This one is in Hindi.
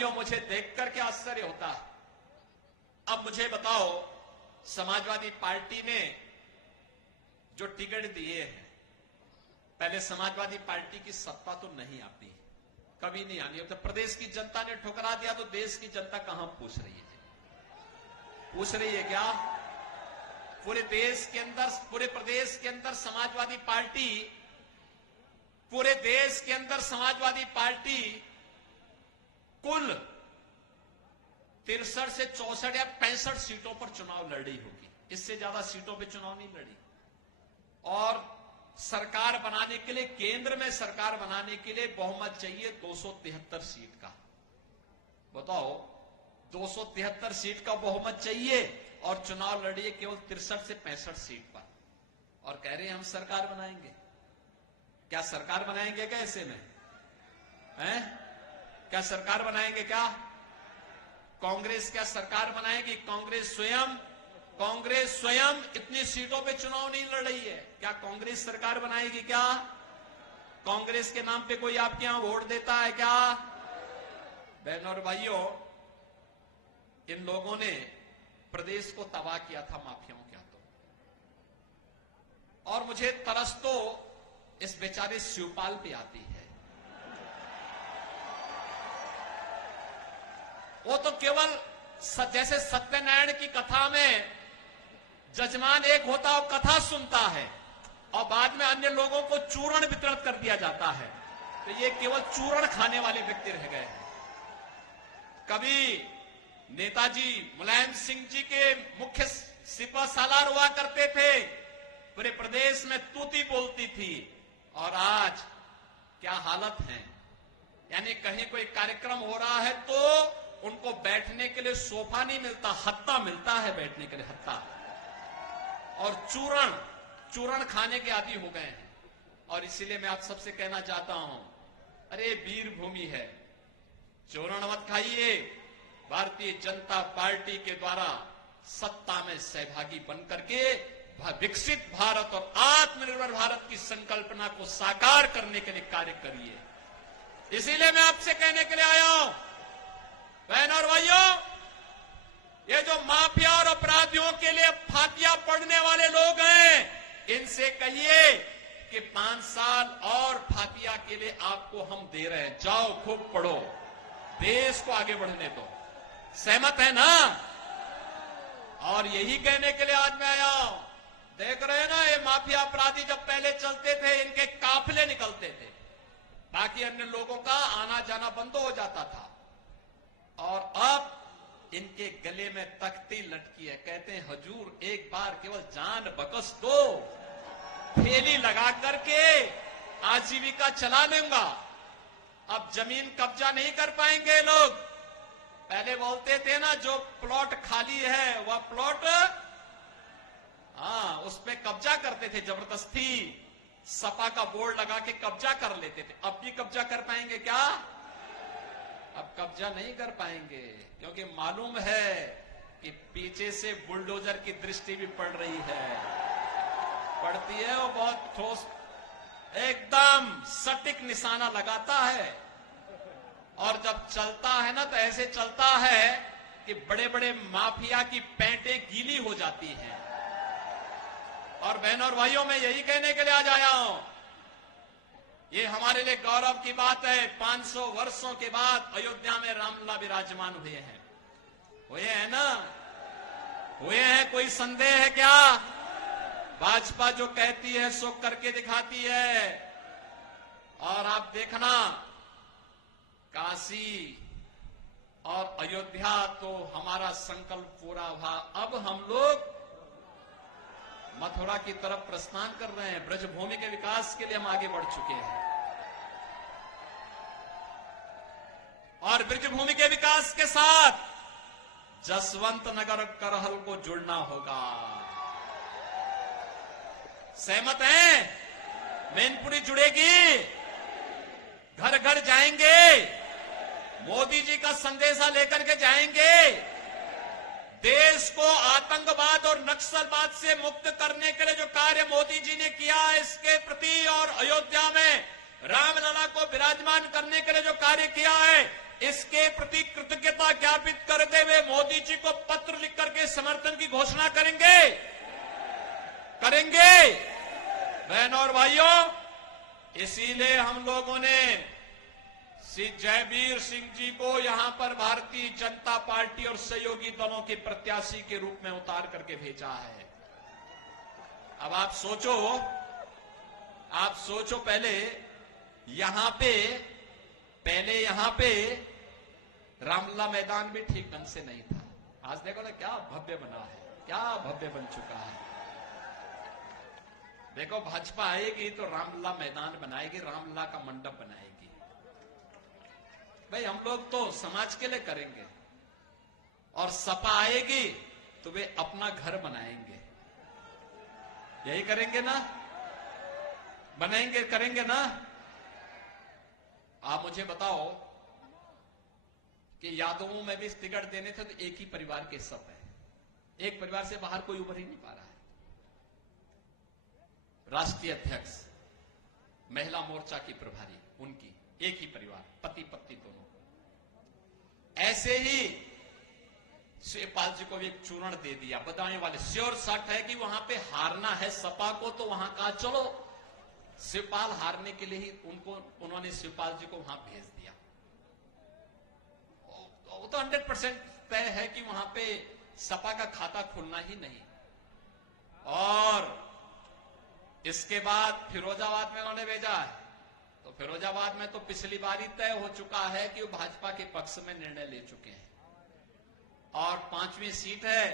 भाइयों, मुझे देख करके आश्चर्य होता है। अब मुझे बताओ, समाजवादी पार्टी ने जो टिकट दिए हैं, पहले समाजवादी पार्टी की सत्ता तो नहीं आती, कभी नहीं आनी। अब तो प्रदेश की जनता ने ठुकरा दिया तो देश की जनता कहां पूछ रही है? पूछ रही है क्या? पूरे देश के अंदर, पूरे प्रदेश के अंदर समाजवादी पार्टी, पूरे देश के अंदर समाजवादी पार्टी कुल 63 से 64 या 65 सीटों पर चुनाव लड़ी होगी। इससे ज्यादा सीटों पे चुनाव नहीं लड़ी। और सरकार बनाने के लिए, केंद्र में सरकार बनाने के लिए बहुमत चाहिए 273 सीट का। बताओ, 273 सीट का बहुमत चाहिए और चुनाव लड़िए केवल 63 से 65 सीट पर, और कह रहे हैं हम सरकार बनाएंगे। क्या सरकार बनाएंगे क्या ऐसे में? हैं? क्या सरकार बनाएंगे क्या? कांग्रेस क्या सरकार बनाएगी? कांग्रेस स्वयं इतनी सीटों पे चुनाव नहीं लड़ रही है। क्या कांग्रेस सरकार बनाएगी क्या? कांग्रेस के नाम पे कोई आपके यहां वोट देता है क्या? बहनों और भाइयों, इन लोगों ने प्रदेश को तबाह किया था माफियाओं के हाथों। और मुझे तरस तो इस बेचारे शिवपाल पे आती है। वो तो केवल जैसे सत्यनारायण की कथा में जजमान एक होता है, कथा सुनता है और बाद में अन्य लोगों को चूर्ण वितरण कर दिया जाता है। तो ये केवल चूर्ण खाने वाले व्यक्ति रह गए हैं। कभी नेताजी मुलायम सिंह जी के मुख्य सिपह सालार हुआ करते थे, पूरे प्रदेश में तूती बोलती थी, और आज क्या हालत है। यानी कहीं कोई कार्यक्रम हो रहा है तो उनको बैठने के लिए सोफा नहीं मिलता, हत्ता मिलता है बैठने के लिए, हत्ता। और चूरण खाने के आदी हो गए हैं। और इसीलिए मैं आप सबसे कहना चाहता हूं, अरे वीर भूमि है, चूरण मत खाइए। भारतीय जनता पार्टी के द्वारा सत्ता में सहभागी बनकर के विकसित भारत और आत्मनिर्भर भारत की संकल्पना को साकार करने के लिए कार्य करिए। इसीलिए मैं आपसे कहने के लिए आया हूं, बहनों और भाइयों, ये जो माफिया और अपराधियों के लिए फातिया पढ़ने वाले लोग हैं, इनसे कहिए कि 5 साल और फातिया के लिए आपको हम दे रहे हैं, जाओ खूब पढ़ो, देश को आगे बढ़ने दो। सहमत है ना? और यही कहने के लिए आज मैं आया हूं। देख रहे हैं ना, ये माफिया अपराधी जब पहले चलते थे, इनके काफिले निकलते थे, बाकी अन्य लोगों का आना जाना बंद हो जाता था। और अब इनके गले में तख्ती लटकी है, कहते हैं हजूर एक बार केवल जान बकस दो, थैली लगा करके आजीविका चला लूंगा। अब जमीन कब्जा नहीं कर पाएंगे लोग। पहले बोलते थे ना, जो प्लॉट खाली है वह प्लॉट, उस पे कब्जा करते थे जबरदस्ती, सपा का बोर्ड लगा के कब्जा कर लेते थे। अब भी कब्जा कर पाएंगे क्या? अब कब्जा नहीं कर पाएंगे, क्योंकि मालूम है कि पीछे से बुलडोजर की दृष्टि भी पड़ रही है, पड़ती है। वो बहुत ठोस, एकदम सटीक निशाना लगाता है। और जब चलता है ना, तो ऐसे चलता है कि बड़े बड़े माफिया की पैंटें गीली हो जाती हैं। और बहनों और भाइयों, मैं यही कहने के लिए आज आया हूं, ये हमारे लिए गौरव की बात है। 500 वर्षों के बाद अयोध्या में रामलला विराजमान हुए हैं। हुए हैं ना? हुए हैं, कोई संदेह है क्या? भाजपा जो कहती है सो करके दिखाती है। और आप देखना, काशी और अयोध्या तो हमारा संकल्प पूरा हुआ। अब हम लोग मथुरा की तरफ प्रस्थान कर रहे हैं। ब्रजभूमि के विकास के लिए हम आगे बढ़ चुके हैं, और ब्रजभूमि के विकास के साथ जसवंत नगर करहल को जुड़ना होगा। सहमत हैं? मैनपुरी जुड़ेगी, घर घर जाएंगे, मोदी जी का संदेशा लेकर के जाएंगे। देश को आतंकवाद और नक्सलवाद से मुक्त करने के लिए जो कार्य मोदी जी ने किया है, इसके प्रति, और अयोध्या में रामलला को विराजमान करने के लिए जो कार्य किया है, इसके प्रति कृतज्ञता ज्ञापित करते हुए मोदी जी को पत्र लिख करके समर्थन की घोषणा करेंगे। बहनों और भाइयों, इसीलिए हम लोगों ने श्री जयवीर सिंह जी को यहां पर भारतीय जनता पार्टी और सहयोगी दलों के प्रत्याशी के रूप में उतार करके भेजा है। अब आप सोचो पहले यहां पे रामलला मैदान भी ठीक ढंग से नहीं था। आज देखो ना क्या भव्य बना है, क्या भव्य बन चुका है। देखो भाजपा आएगी तो रामलला मैदान बनाएगी, रामलला का मंडप बनाएगी। भाई हम लोग तो समाज के लिए करेंगे, और सपा आएगी तो वे अपना घर बनाएंगे। यही करेंगे ना, करेंगे ना। आप मुझे बताओ कि यादवों में भी टिकट देने थे तो एक ही परिवार के सब है, एक परिवार से बाहर कोई उभर ही नहीं पा रहा है। राष्ट्रीय अध्यक्ष, महिला मोर्चा की प्रभारी, उनकी एक ही परिवार, पति पत्नी दोनों। ऐसे ही शिवपाल जी को भी एक चूर्ण दे दिया बदायूं वाले। श्योर शर्त है कि वहां पे हारना है सपा को, तो वहां कहा चलो शिवपाल हारने के लिए ही उन्होंने शिवपाल जी को वहां भेज दिया। वो तो 100% तय है कि वहां पे सपा का खाता खुलना ही नहीं। और इसके बाद फिरोजाबाद में उन्होंने भेजा है, तो फिरोजाबाद में तो पिछली बार ही तय हो चुका है कि वो भाजपा के पक्ष में निर्णय ले चुके हैं। और 5वीं सीट है